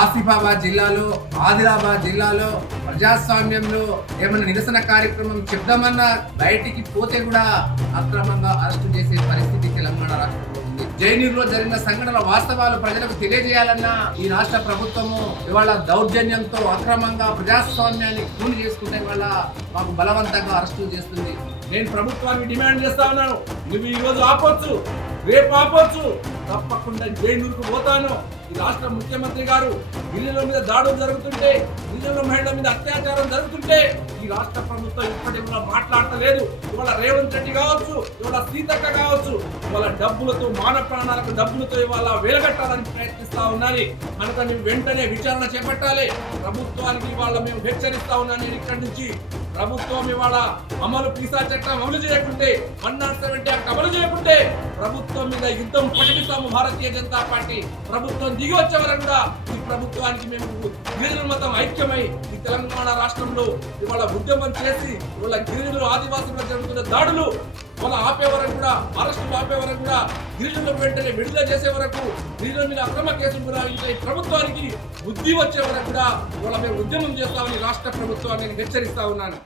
ఆసిఫాబాద్ జిల్లాలో ఆదిలాబాద్ జిల్లాలో ప్రజాస్వామ్యంలో ఏమైనా నిరసన కార్యక్రమం చెప్దామన్నా బయటికి పోతే కూడా అక్రమంగా అరెస్టు చేసే పరిస్థితి తెలంగాణ రాష్ట్రంలో ఉంది. జైనూరులో జరిగిన సంఘటనల వాస్తవాలు ప్రజలకు తెలియజేయాలన్నా ఈ రాష్ట్ర ప్రభుత్వము ఇవాళ దౌర్జన్యంతో అక్రమంగా ప్రజాస్వామ్యాన్ని కూలి చేసుకుంటే వల్ల మాకు బలవంతంగా అరెస్టు చేస్తుంది. నేను ప్రభుత్వానికి డిమాండ్ చేస్తా ఉన్నాను. నువ్వు ఈ రోజు ఆపొచ్చు. రేపు ఆపొచ్చు. తప్పకుండా జైనూరుకు పోతాను. ఈ రాష్ట్ర ముఖ్యమంత్రి గారు గిరిజనుల మీద దాడులు జరుగుతుంటే గిరిజనుల మహిళల మీద అత్యాచారం జరుగుతుంటే ఈ రాష్ట్ర ప్రభుత్వం ఇప్పటి కూడా మాట్లాడతలేదు. ఇవాళ రేవంత్ రెడ్డి కావచ్చు ఇవాళ సీతక్క కావచ్చు ఇవాళ డబ్బులతో మాన ప్రాణాలకు డబ్బులతో ఇవాళ వేలగట్టాలని ప్రయత్నిస్తా ఉన్నది కనుక నేను వెంటనే విచారణ చేపట్టాలి. ప్రభుత్వానికి ఇవాళ మేము హెచ్చరిస్తా ఉన్నాను నేను ఇక్కడి నుంచి ప్రభుత్వం ఇవాళ అమలు పీసా చట్టం అమలు చేయకుంటే వన్ నాట్ సెవెంటీ యాక్ట్ అమలు చేయకుంటే ప్రభుత్వం మీద యుద్ధం ప్రకటిస్తాము భారతీయ జనతా పార్టీ. ప్రభుత్వం దిగి వచ్చే వరకు కూడా ఈ ప్రభుత్వానికి మేము గిరిజన మతం ఐక్యమై ఈ తెలంగాణ రాష్ట్రంలో ఇవాళ ఉద్యమం చేసి ఇవాళ గిరిజనులు ఆదివాసులు జరుగుతున్న దాడులు వాళ్ళ ఆపే వరకు కూడా అరెస్టులు ఆపే వరకు కూడా గిరిజనులకు వెంటనే విడుదల చేసే వరకు గిరిజనుల మీద అక్రమ కేసులు పురాయించే ప్రభుత్వానికి బుద్ధి వచ్చే వరకు కూడా ఇవాళ మేము ఉద్యమం చేస్తామని రాష్ట్ర ప్రభుత్వాన్ని నేను హెచ్చరిస్తా ఉన్నాను.